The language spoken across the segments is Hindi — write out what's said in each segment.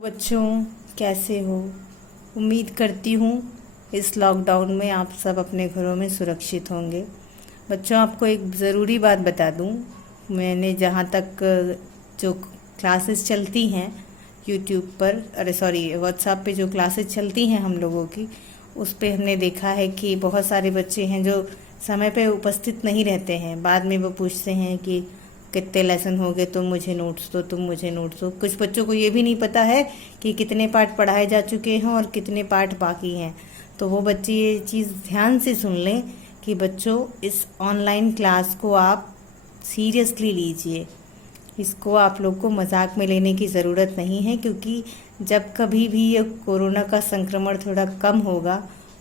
बच्चों, कैसे हो? उम्मीद करती हूँ इस लॉकडाउन में आप सब अपने घरों में सुरक्षित होंगे। बच्चों, आपको एक ज़रूरी बात बता दूँ। मैंने जहाँ तक जो क्लासेस चलती हैं यूट्यूब पर, अरे सॉरी, व्हाट्सएप पे जो क्लासेस चलती हैं हम लोगों की, उस पे हमने देखा है कि बहुत सारे बच्चे हैं जो समय पे उपस्थित नहीं रहते हैं। बाद में वो पूछते हैं कि कितने लेसन हो गए, तुम मुझे नोट्स दो, तुम मुझे नोट्स दो। कुछ बच्चों को ये भी नहीं पता है कि कितने पार्ट पढ़ाए जा चुके हैं और कितने पार्ट बाकी हैं। तो वो बच्चे ये चीज़ ध्यान से सुन लें कि बच्चों, इस ऑनलाइन क्लास को आप सीरियसली लीजिए। इसको आप लोग को मजाक में लेने की ज़रूरत नहीं है, क्योंकि जब कभी भी ये कोरोना का संक्रमण थोड़ा कम होगा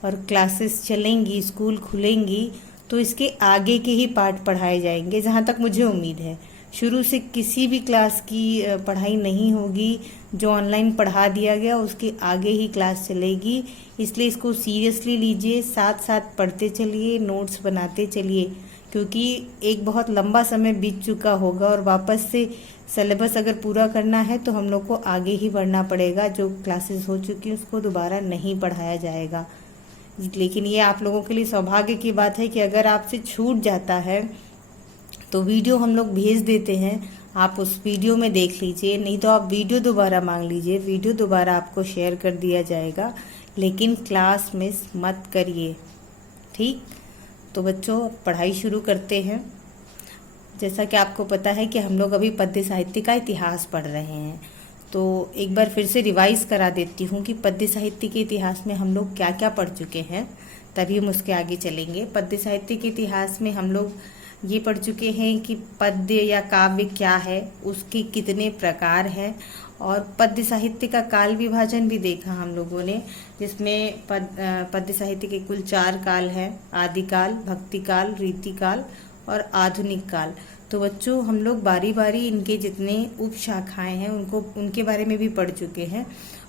और क्लासेस चलेंगी, स्कूल खुलेंगी, तो इसके आगे के ही पार्ट पढ़ाए जाएंगे। जहाँ तक मुझे उम्मीद है, शुरू से किसी भी क्लास की पढ़ाई नहीं होगी। जो ऑनलाइन पढ़ा दिया गया उसके आगे ही क्लास चलेगी। इसलिए इसको सीरियसली लीजिए, साथ साथ पढ़ते चलिए, नोट्स बनाते चलिए, क्योंकि एक बहुत लंबा समय बीत चुका होगा और वापस से सिलेबस अगर पूरा करना है तो हम लोग को आगे ही बढ़ना पड़ेगा। जो क्लासेस हो चुकी हैं उसको दोबारा नहीं पढ़ाया जाएगा। लेकिन ये आप लोगों के लिए सौभाग्य की बात है कि अगर आपसे छूट जाता है तो वीडियो हम लोग भेज देते हैं, आप उस वीडियो में देख लीजिए। नहीं तो आप वीडियो दोबारा मांग लीजिए, वीडियो दोबारा आपको शेयर कर दिया जाएगा। लेकिन क्लास मिस मत करिए, ठीक? तो बच्चों, पढ़ाई शुरू करते हैं। जैसा कि आपको पता है कि हम लोग अभी पद्य साहित्य का इतिहास पढ़ रहे हैं, तो एक बार फिर से रिवाइज करा देती हूँ कि पद्य साहित्य के इतिहास में हम लोग क्या क्या पढ़ चुके हैं, तभी हम उसके आगे चलेंगे। पद्य साहित्य के इतिहास में हम लोग ये पढ़ चुके हैं कि पद्य या काव्य क्या है, उसके कितने प्रकार हैं, और पद्य साहित्य का काल विभाजन भी देखा हम लोगों ने, जिसमें पद्य साहित्य के कुल 4 काल हैं: आदिकाल, भक्तिकाल, रीतिकाल और आधुनिक काल। तो बच्चों, हम लोग बारी बारी इनके जितने उप शाखाएं हैं उनके बारे में भी पढ़ चुके हैं।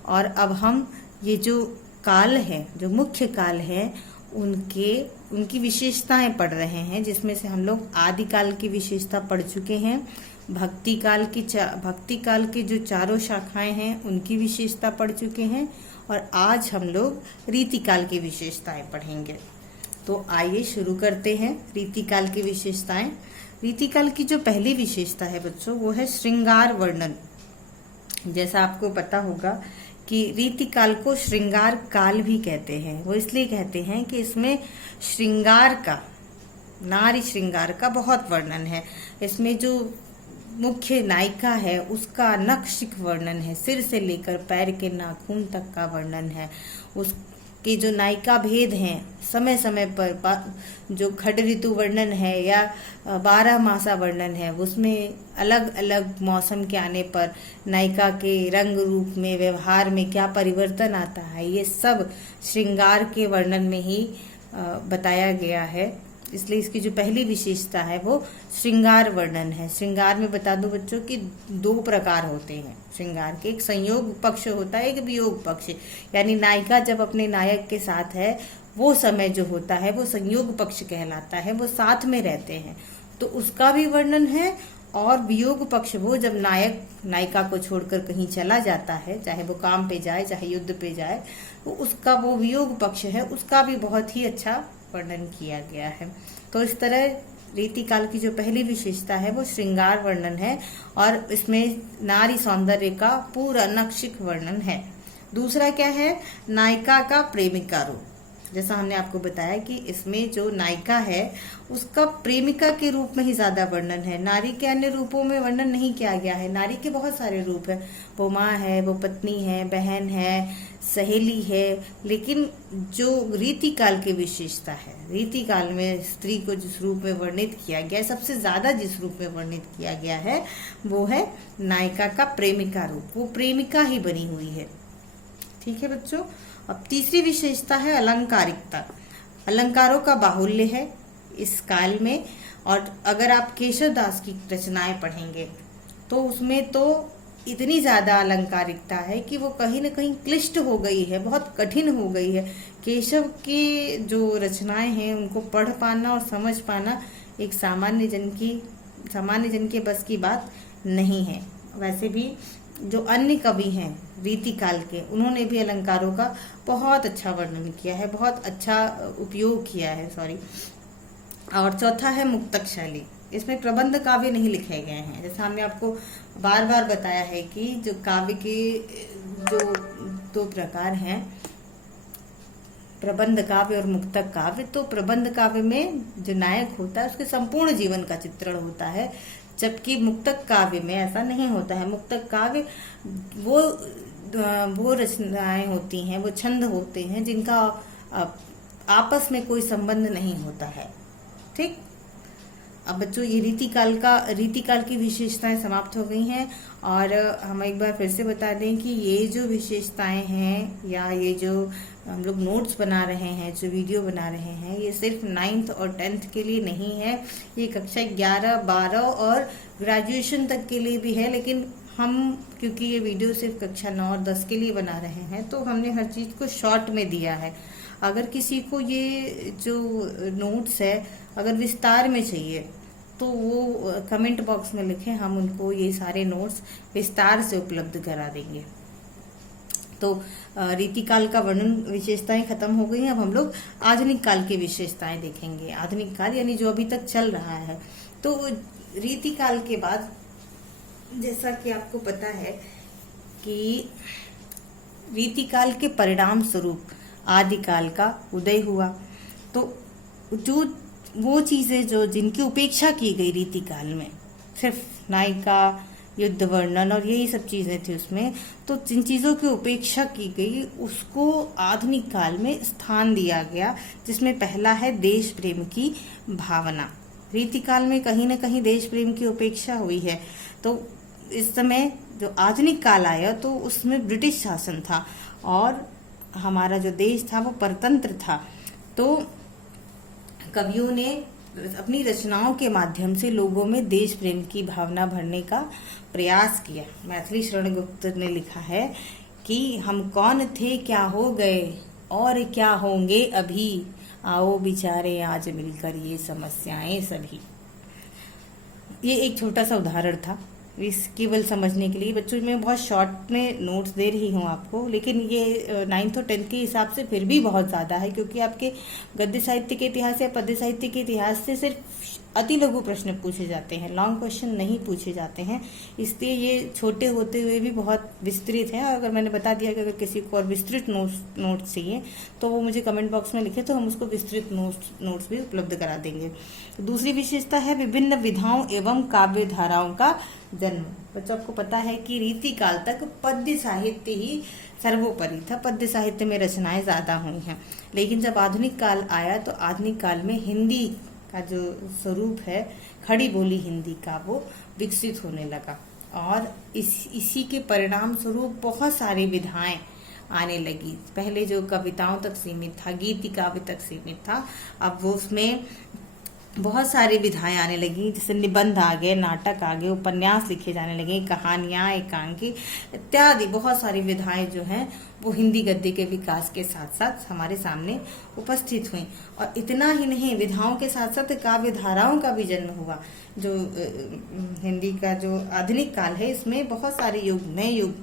और अब हम ये जो काल है, जो मुख्य काल है, उनकी विशेषताएं पढ़ रहे हैं, जिसमें से हम लोग आदिकाल की विशेषता पढ़ चुके हैं। भक्ति काल की जो 4 शाखाएं हैं उनकी विशेषता पढ़ चुके हैं। और आज हम लोग रीतिकाल की विशेषताएं पढ़ेंगे। तो आइए शुरू करते हैं रीतिकाल की विशेषताएं। रीतिकाल की जो पहली विशेषता है बच्चों, वो है श्रृंगार वर्णन। जैसा आपको पता होगा कि रीतिकाल को श्रृंगार काल भी कहते हैं। वो इसलिए कहते हैं कि इसमें श्रृंगार का, नारी श्रृंगार का बहुत वर्णन है। इसमें जो मुख्य नायिका है उसका नखशिख वर्णन है, सिर से लेकर पैर के नाखून तक का वर्णन है। उसके जो नायिका भेद हैं, समय समय पर जो खड ऋतु वर्णन है या 12 मासा वर्णन है, उसमें अलग अलग मौसम के आने पर नायिका के रंग रूप में, व्यवहार में क्या परिवर्तन आता है, ये सब श्रृंगार के वर्णन में ही बताया गया है। इसलिए इसकी जो पहली विशेषता है वो श्रृंगार वर्णन है। श्रृंगार में बता दूं बच्चों कि 2 प्रकार होते हैं श्रृंगार के। एक संयोग पक्ष होता है, एक वियोग पक्ष। यानी नायिका जब अपने नायक के साथ है, वो समय जो होता है वो संयोग पक्ष कहलाता है, वो साथ में रहते हैं, तो उसका भी वर्णन है। और वियोग पक्ष वो जब नायक नायिका को छोड़कर कहीं चला जाता है, चाहे वो काम पे जाए चाहे युद्ध पे जाए, तो उसका वो वियोग पक्ष है, उसका भी बहुत ही अच्छा वर्णन किया गया है। तो इस तरह रीतिकाल की जो पहली विशेषता है वो श्रृंगार वर्णन है, और इसमें नारी सौंदर्य का पूरा नखशिख वर्णन है। दूसरा क्या है? नायिका का प्रेमिका रूप। जैसा हमने आपको बताया कि इसमें जो नायिका है उसका प्रेमिका के रूप में ही ज्यादा वर्णन है। नारी के अन्य रूपों में वर्णन नहीं किया गया है। नारी के बहुत सारे रूप है, वो माँ है, वो पत्नी है, बहन है, सहेली है। लेकिन जो रीतिकाल की विशेषता है, रीतिकाल में स्त्री को जिस रूप में वर्णित किया गया है, सबसे ज्यादा जिस रूप में वर्णित किया गया है, वो है नायिका का प्रेमिका रूप। वो प्रेमिका ही बनी हुई है। ठीक है बच्चों। अब तीसरी विशेषता है अलंकारिकता। अलंकारों का बाहुल्य है इस काल में। और अगर आप केशव दास की रचनाएं पढ़ेंगे तो उसमें तो इतनी ज्यादा अलंकारिकता है कि वो कहीं न कहीं क्लिष्ट हो गई है, बहुत कठिन हो गई है। केशव की जो रचनाएं हैं उनको पढ़ पाना और समझ पाना एक सामान्य जन के बस की बात नहीं है। वैसे भी जो अन्य कवि हैं रीतिकाल के, उन्होंने भी अलंकारों का बहुत अच्छा वर्णन किया है, बहुत अच्छा उपयोग किया है, सॉरी। और चौथा है मुक्तक शैली। इसमें प्रबंध काव्य नहीं लिखे गए हैं। जैसे हमने आपको बार बार बताया है कि जो काव्य के जो दो प्रकार हैं, प्रबंध काव्य और मुक्तक काव्य। तो प्रबंध काव्य में जो नायक होता है उसके संपूर्ण जीवन का चित्रण होता है, जबकि मुक्तक काव्य में ऐसा नहीं होता है। मुक्तक काव्य वो रचनाएं होती हैं, वो छंद होते हैं जिनका आपस में कोई संबंध नहीं होता है। ठीक। अब बच्चों, ये रीतिकाल की विशेषताएं समाप्त हो गई हैं। और हम एक बार फिर से बता दें कि ये जो विशेषताएं हैं या ये जो हम लोग नोट्स बना रहे हैं, जो वीडियो बना रहे हैं, ये सिर्फ 9th और 10th के लिए नहीं है, ये कक्षा 11, 12 और ग्रेजुएशन तक के लिए भी है। लेकिन हम क्योंकि ये वीडियो सिर्फ कक्षा 9 और 10 के लिए बना रहे हैं, तो हमने हर चीज़ को शॉर्ट में दिया है। अगर किसी को ये जो नोट्स है अगर विस्तार में चाहिए तो वो कमेंट बॉक्स में लिखें, हम उनको ये सारे नोट्स विस्तार से उपलब्ध करा देंगे। तो रीतिकाल का वर्णन विशेषताएं खत्म हो गई हैं। अब हम लोग आधुनिक काल की विशेषताएं देखेंगे। आधुनिक काल यानी जो अभी तक चल रहा है। तो रीतिकाल के बाद जैसा कि आपको पता है कि रीतिकाल के परिणाम स्वरूप आदिकाल का उदय हुआ। तो जो वो चीजें जो जिनकी उपेक्षा की गई रीतिकाल में, सिर्फ नायिका, युद्ध वर्णन और यही सब चीजें थी उसमें, तो जिन चीजों की उपेक्षा की गई उसको आधुनिक काल में स्थान दिया गया, जिसमें पहला है देश प्रेम की भावना। रीतिकाल में कहीं ना कहीं देश प्रेम की उपेक्षा हुई है। तो इस समय जो आधुनिक काल आया तो उसमें ब्रिटिश शासन था और हमारा जो देश था वो परतंत्र था। तो कवियों ने अपनी रचनाओं के माध्यम से लोगों में देश प्रेम की भावना भरने का प्रयास किया। मैथिली शरण गुप्त ने लिखा है कि हम कौन थे, क्या हो गए और क्या होंगे अभी, आओ बिचारे आज मिलकर ये समस्याएं सभी। ये एक छोटा सा उदाहरण था इस केवल समझने के लिए। बच्चों, मैं बहुत शॉर्ट में नोट्स दे रही हूँ आपको, लेकिन ये 9th और 10th के हिसाब से फिर भी बहुत ज़्यादा है, क्योंकि आपके गद्य साहित्य के इतिहास या पद्य साहित्य के इतिहास से सिर्फ अति लघु प्रश्न पूछे जाते हैं, लॉन्ग क्वेश्चन नहीं पूछे जाते हैं। इसलिए ये छोटे होते हुए भी बहुत विस्तृत है। अगर मैंने बता दिया कि अगर किसी को और विस्तृत नोट्स चाहिए तो वो मुझे कमेंट बॉक्स में लिखे, तो हम उसको विस्तृत नोट्स भी उपलब्ध करा देंगे। दूसरी विशेषता है विभिन्न विधाओं एवं काव्य धाराओं का जन्म। बच्चों, आपको पता है कि रीतिकाल तक पद्य साहित्य ही सर्वोपरि था, पद्य साहित्य में रचनाएं ज्यादा हुई हैं। लेकिन जब आधुनिक काल आया तो आधुनिक काल में हिंदी का जो स्वरूप है, खड़ी बोली हिंदी का, वो विकसित होने लगा और इसी के परिणाम स्वरूप बहुत सारी विधाएं आने लगी। पहले जो कविताओं तक सीमित था, गीति काव्य तक सीमित था, अब वो उसमें बहुत सारी विधाएं आने लगी। जैसे निबंध आ गए, नाटक आ गए, उपन्यास लिखे जाने लगे, कहानियां, एकांकी इत्यादि बहुत सारी विधाएं जो हैं वो हिंदी गद्य के विकास के साथ साथ हमारे सामने उपस्थित हुई। और इतना ही नहीं, विधाओं के साथ साथ काव्य धाराओं का भी जन्म हुआ। जो हिंदी का जो आधुनिक काल है इसमें बहुत सारे युग, नए युग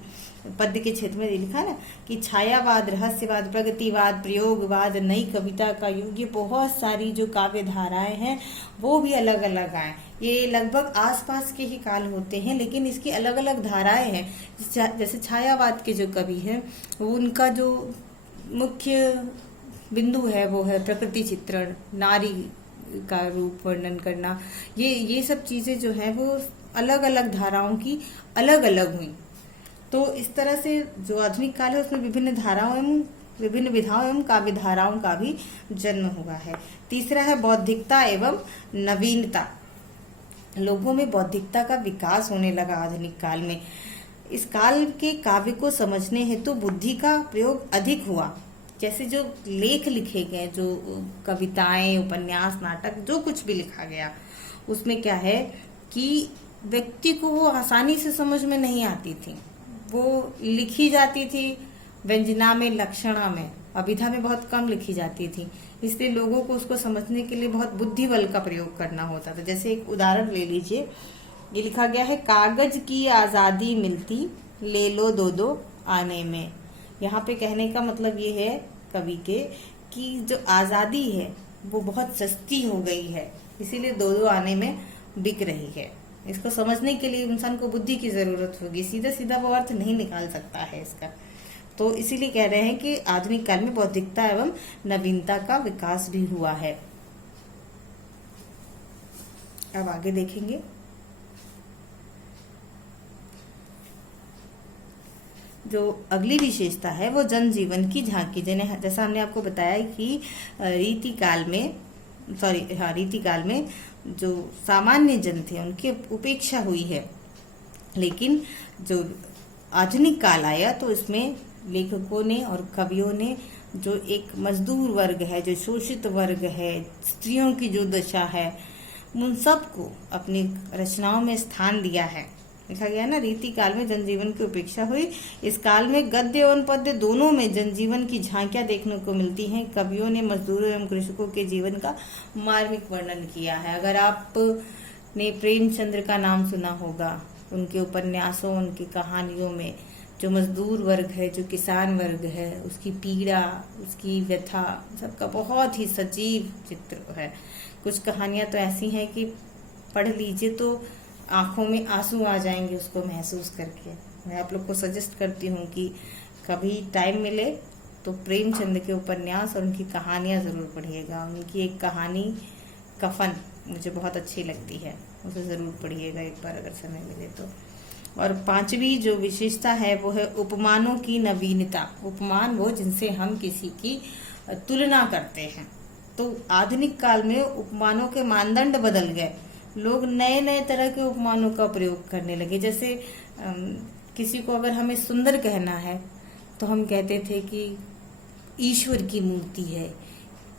पद्य के क्षेत्र में लिखा ना कि छायावाद, रहस्यवाद, प्रगतिवाद, प्रयोगवाद, नई कविता का युग, ये बहुत सारी जो काव्य धाराएं हैं वो भी अलग अलग आए। ये लगभग आसपास के ही काल होते हैं, लेकिन इसकी अलग अलग धाराएं हैं। जैसे छायावाद के जो कवि हैं वो उनका जो मुख्य बिंदु है वो है प्रकृति चित्रण, नारी का रूप वर्णन करना। ये सब चीजें जो हैं वो अलग अलग धाराओं की अलग अलग हुई। तो इस तरह से जो आधुनिक काल है उसमें विभिन्न धाराओं एवं विभिन्न विधाओं एवं काव्य धाराओं का भी जन्म हुआ है। तीसरा है बौद्धिकता एवं नवीनता। लोगों में बौद्धिकता का विकास होने लगा आधुनिक काल में। इस काल के काव्य को समझने हेतु बुद्धि का प्रयोग अधिक हुआ। जैसे जो लेख लिखे गए, जो कविताएं, उपन्यास, नाटक, जो कुछ भी लिखा गया, उसमें क्या है कि व्यक्ति को वो आसानी से समझ में नहीं आती थी। वो लिखी जाती थी व्यंजना में, लक्षणा में, अभिधा में बहुत कम लिखी जाती थी। इसलिए लोगों को उसको समझने के लिए बहुत बुद्धि बल का प्रयोग करना होता था। जैसे एक उदाहरण ले लीजिए, ये लिखा गया है, कागज की आजादी मिलती ले लो दो दो आने में। यहाँ पे कहने का मतलब ये है कवि के कि जो आज़ादी है वो बहुत सस्ती हो गई है, इसीलिए दो दो आने में बिक रही है। इसको समझने के लिए इंसान को बुद्धि की जरूरत होगी, सीधा सीधा वो अर्थ नहीं निकाल सकता है इसका। तो इसीलिए कह रहे हैं कि आधुनिक काल में बौद्धिकता एवं नवीनता का विकास भी हुआ है। अब आगे देखेंगे। जो अगली विशेषता है वो जनजीवन की झांकी। जैसा हमने आपको बताया कि रीतिकाल में जो सामान्य जन थे उनकी उपेक्षा हुई है, लेकिन जो आधुनिक काल आया तो इसमें लेखकों ने और कवियों ने जो एक मजदूर वर्ग है, जो शोषित वर्ग है, स्त्रियों की जो दशा है, उन सबको अपनी रचनाओं में स्थान दिया है। लिखा गया ना, रीति काल में जनजीवन की उपेक्षा हुई। इस काल में गद्य एवं पद्य दोनों में जनजीवन की झांकियां देखने को मिलती हैं। कवियों ने मजदूरों एवं कृषकों के जीवन का मार्मिक वर्णन किया है। अगर आपने प्रेमचंद्र का नाम सुना होगा, उनके उपन्यासों, उनकी कहानियों में जो मजदूर वर्ग है, जो किसान वर्ग है, उसकी पीड़ा, उसकी व्यथा, सबका बहुत ही सजीव चित्र है। कुछ कहानियां तो ऐसी हैं कि पढ़ लीजिए तो आंखों में आंसू आ जाएंगे उसको महसूस करके। मैं आप लोग को सजेस्ट करती हूँ कि कभी टाइम मिले तो प्रेमचंद के उपन्यास और उनकी कहानियां जरूर पढ़िएगा। उनकी एक कहानी कफन मुझे बहुत अच्छी लगती है, उसे जरूर पढ़िएगा एक बार अगर समय मिले तो। और पांचवी जो विशेषता है वो है उपमानों की नवीनता। उपमान वो जिनसे हम किसी की तुलना करते हैं। तो आधुनिक काल में उपमानों के मानदंड बदल गए। लोग नए नए तरह के उपमानों का प्रयोग करने लगे। जैसे किसी को अगर हमें सुंदर कहना है तो हम कहते थे कि ईश्वर की मूर्ति है।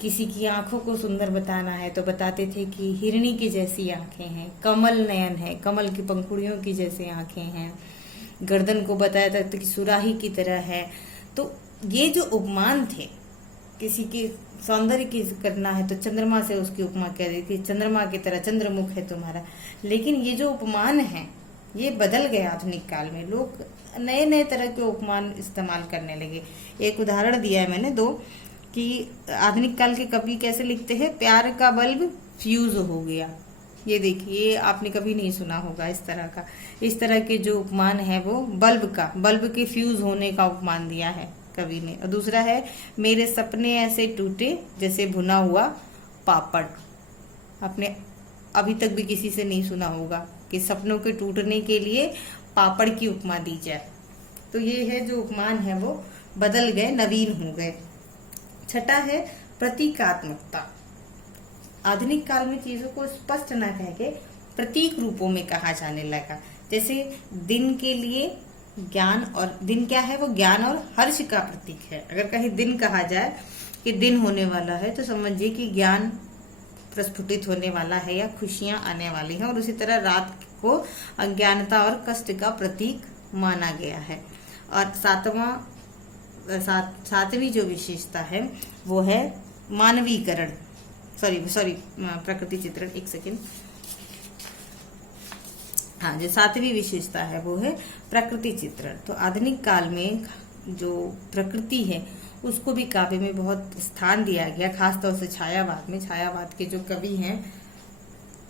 किसी की आंखों को सुंदर बताना है तो बताते थे कि हिरणी की जैसी आंखें हैं, कमल नयन है, कमल की पंखुड़ियों की जैसी आंखें हैं। गर्दन को बताया था कि सुराही की तरह है। तो ये जो उपमान थे, किसी की सौंदर्य की करना है तो चंद्रमा से उसकी उपमा कह दी थी, चंद्रमा की तरह चंद्रमुख है तुम्हारा। लेकिन ये जो उपमान है ये बदल गए आधुनिक काल में। लोग नए नए तरह के उपमान इस्तेमाल करने लगे। एक उदाहरण दिया है मैंने दो कि आधुनिक काल के कवि कैसे लिखते हैं, प्यार का बल्ब फ्यूज हो गया। ये देखिए, आपने कभी नहीं सुना होगा इस तरह का। इस तरह के जो उपमान है वो बल्ब के फ्यूज होने का उपमान दिया है कवि ने। और दूसरा है, मेरे सपने ऐसे टूटे जैसे भुना हुआ पापड़। आपने अभी तक भी किसी से नहीं सुना होगा कि सपनों के टूटने के लिए पापड़ की उपमा दी जाए। तो ये है जो उपमान है वो बदल गए, नवीन हो गए। छठा है प्रतीकात्मकता। आधुनिक काल में चीजों को स्पष्ट न कह के प्रतीक रूपों में कहा जाने लगा। जैसे दिन के लिए ज्ञान, और दिन क्या है, वो ज्ञान और हर्ष का प्रतीक है। अगर कहीं दिन कहा जाए कि दिन होने वाला है तो समझिए कि ज्ञान प्रस्फुटित होने वाला है या खुशियां आने वाली हैं। और उसी तरह रात को अज्ञानता और कष्ट का प्रतीक माना गया है। और सातवीं जो विशेषता है वो है मानवीकरण, प्रकृति चित्रण। एक सेकेंड, हाँ, जो सातवीं विशेषता है वो है प्रकृति चित्रण। तो आधुनिक काल में जो प्रकृति है उसको भी काव्य में बहुत स्थान दिया गया, खासतौर से छायावाद में। छायावाद के जो कवि हैं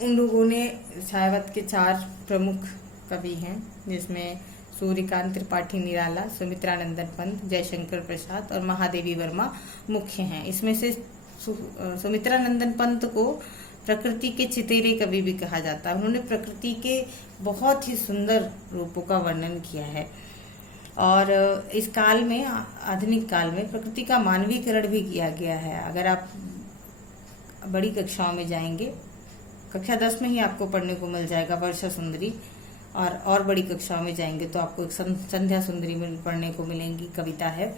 उन लोगों ने, छायावाद के 4 प्रमुख कवि हैं जिसमें सूर्यकांत त्रिपाठी निराला, सुमित्रानंदन पंत, जयशंकर प्रसाद और महादेवी वर्मा मुख्य हैं। इसमें से सुमित्रानंदन पंत को प्रकृति के चितेरे कवि भी कहा जाता है। उन्होंने प्रकृति के बहुत ही सुंदर रूपों का वर्णन किया है। और इस काल में, आधुनिक काल में, प्रकृति का मानवीकरण भी किया गया है। अगर आप बड़ी कक्षाओं में जाएंगे, कक्षा 10 में ही आपको पढ़ने को मिल जाएगा वर्षा सुंदरी, और बड़ी कक्षाओं में जाएंगे तो आपको संध्या सुंदरी में पढ़ने को मिलेंगी, कविता है।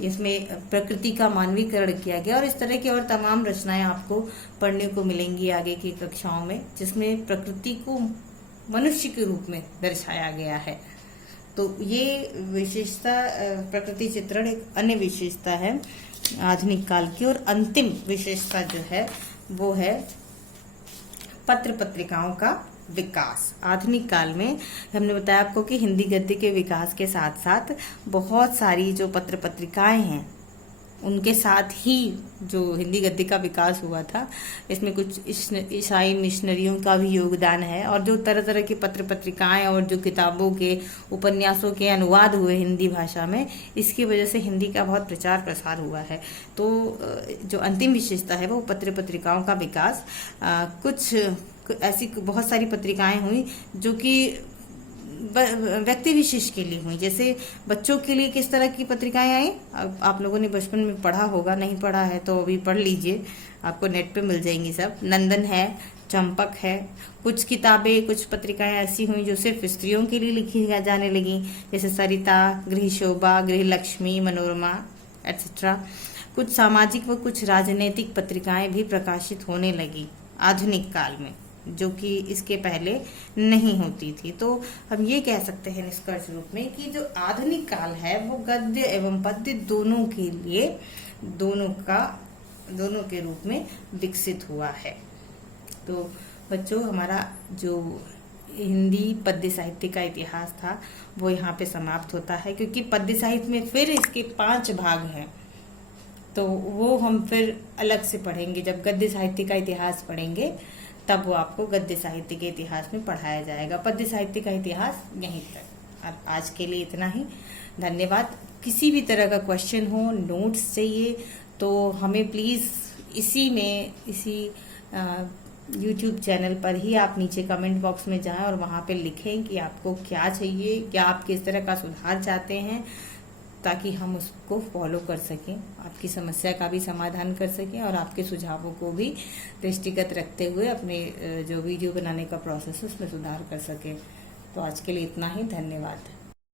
इसमें प्रकृति का मानवीकरण किया गया। और इस तरह की और तमाम रचनाएं आपको पढ़ने को मिलेंगी आगे की कक्षाओं में, जिसमें प्रकृति को मनुष्य के रूप में दर्शाया गया है। तो ये विशेषता, प्रकृति चित्रण एक अन्य विशेषता है आधुनिक काल की। और अंतिम विशेषता जो है वो है पत्र पत्रिकाओं का विकास। आधुनिक काल में हमने बताया आपको कि हिंदी गद्य के विकास के साथ साथ बहुत सारी जो पत्र पत्रिकाएं हैं उनके साथ ही जो हिंदी गद्य का विकास हुआ था, इसमें कुछ ईसाई मिशनरियों का भी योगदान है। और जो तरह तरह की पत्र पत्रिकाएं और जो किताबों के उपन्यासों के अनुवाद हुए हिंदी भाषा में, इसकी वजह से हिंदी का बहुत प्रचार प्रसार हुआ है। तो जो अंतिम विशेषता है वो पत्र पत्रिकाओं का विकास। कुछ ऐसी बहुत सारी पत्रिकाएं हुई जो कि व्यक्ति विशेष के लिए हुई। जैसे बच्चों के लिए किस तरह की पत्रिकाएं आई, आप लोगों ने बचपन में पढ़ा होगा, नहीं पढ़ा है तो अभी पढ़ लीजिए, आपको नेट पे मिल जाएंगी सब। नंदन है, चंपक है। कुछ किताबें, कुछ पत्रिकाएं ऐसी हुई जो सिर्फ स्त्रियों के लिए लिखी जाने लगी, जैसे सरिता, गृह शोभा, गृह लक्ष्मी, मनोरमा एटसेट्रा। कुछ सामाजिक व कुछ राजनीतिक पत्रिकाएं भी प्रकाशित होने लगी आधुनिक काल में, जो कि इसके पहले नहीं होती थी। तो हम ये कह सकते हैं निष्कर्ष रूप में कि जो आधुनिक काल है वो गद्य एवं पद्य दोनों के लिए, दोनों के रूप में विकसित हुआ है। तो बच्चों, हमारा जो हिंदी पद्य साहित्य का इतिहास था वो यहाँ पे समाप्त होता है, क्योंकि पद्य साहित्य में फिर इसके 5 भाग हैं, तो वो हम फिर अलग से पढ़ेंगे। जब गद्य साहित्य का इतिहास पढ़ेंगे तब वो आपको गद्य साहित्य के इतिहास में पढ़ाया जाएगा। पद्य साहित्य का इतिहास यहीं तक। अब आज के लिए इतना ही, धन्यवाद। किसी भी तरह का क्वेश्चन हो, नोट्स चाहिए तो हमें प्लीज़ इसी यूट्यूब चैनल पर ही आप नीचे कमेंट बॉक्स में जाएं और वहाँ पे लिखें कि आपको क्या चाहिए, क्या आप किस तरह का सुधार चाहते हैं, ताकि हम उसको फॉलो कर सकें, आपकी समस्या का भी समाधान कर सकें और आपके सुझावों को भी दृष्टिगत रखते हुए अपने जो वीडियो बनाने का प्रोसेस है उसमें सुधार कर सकें। तो आज के लिए इतना ही, धन्यवाद।